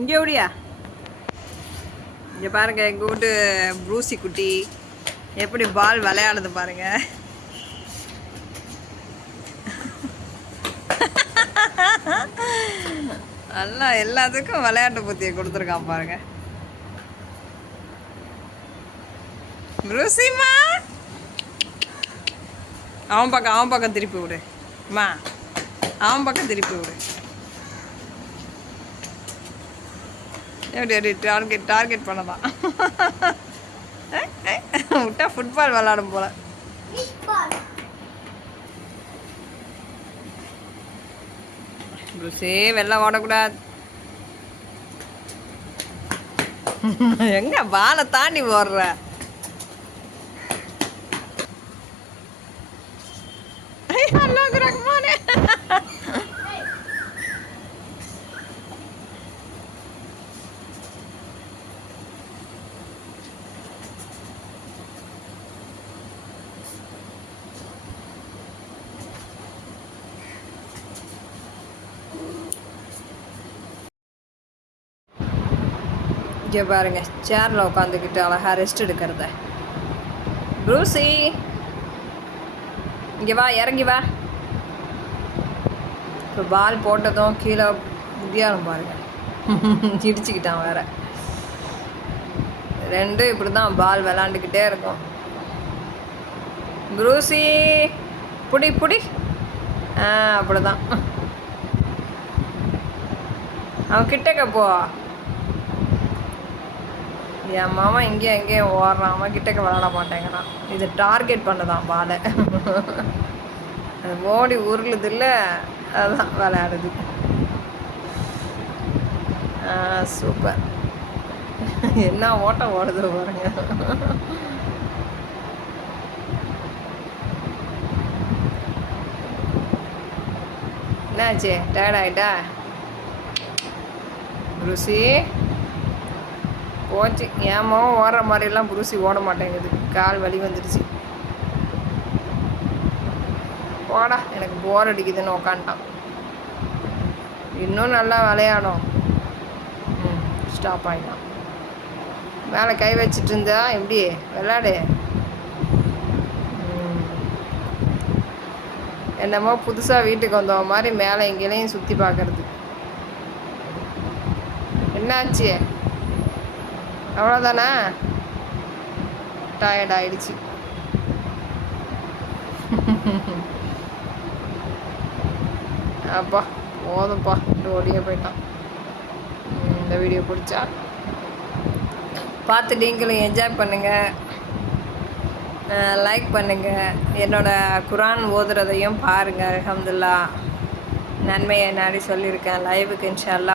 இங்கே எப்படியா இங்கே பாருங்க எங்கள் வீட்டு ப்ரூசி குட்டி. எப்படி பால் விளையாடுது பாருங்க. நல்லா எல்லாத்துக்கும் விளையாட்டு புத்தியை கொடுத்துருக்கான் பாருங்க. ப்ரூசிமா அவன் பக்கம் அவன் பக்கம் திருப்பி விடு. அவன் பக்கம் திருப்பி விடு. எப்படி எப்படி டார்கெட் டார்கெட் பண்ணதான் விட்டா ஃபுட்பால் விளாடும் போல. ப்ரூஸே வெளில ஓடக்கூடாது. எங்க பாலை தாண்டி போடுற அல்லாஹ் இங்கே பாருங்க சேரில் உட்காந்துக்கிட்டு அழகாக ரெஸ்ட் எடுக்கிறத. ப்ரூசி இங்கே வா இறங்கி வா. இப்போ பால் போட்டதும் கீழே முடியாலும் பாருங்க. இடிச்சுக்கிட்டான் வேற. ரெண்டும் இப்படி தான் பால் விளாண்டுக்கிட்டே இருக்கும். ப்ரூசி புடி புடி. ஆ அப்படிதான் அவன் கிட்டக்க போ. என் மாமா இங்கேயும் எங்கேயும் ஓடுறான். அவன் கிட்டக்க விளாட மாட்டேங்கிறான். இது டார்கெட் பண்ணதான் பாலை. அது ஓடி உருளுது இல்லை அதுதான் விளையாடுது. சூப்பர் என்ன ஓட்டம் ஓடுது பாருங்க. என்னாச்சு? டயர்ட் ஆயிட்டா? ருசி? போச்சு. ஏமோ ஓடுற மாதிரிலாம் புருசி ஓட மாட்டேங்குது. கால் வலி வந்துடுச்சு போடா எனக்கு போர் அடிக்குதுன்னு உக்காண்டான் இன்னும் நல்லா விளையாடும். ம் ஸ்டாப் ஆகிட்டான் மேலே கை வச்சிட்டு இருந்தா எப்படி? விளையாடு. என்னமோ புதுசாக வீட்டுக்கு வந்த மாதிரி மேலே எங்கேயும் சுற்றி பார்க்கறது. என்னாச்சு? அவ்வளோதானா டயர்ட் ஆயிடுச்சு. அப்பா போதும்ப்பா ஓடியே போயிட்டான். இந்த வீடியோ பிடிச்சா. பார்த்து நீங்களும் என்ஜாய் பண்ணுங்கள் லைக் பண்ணுங்கள் என்னோட குரான் ஓதுறதையும் பாருங்கள் அல்ஹம்துலில்லாஹ் நன்மையை நாடி சொல்லியிருக்கேன் லைவுக்கு இன்ஷா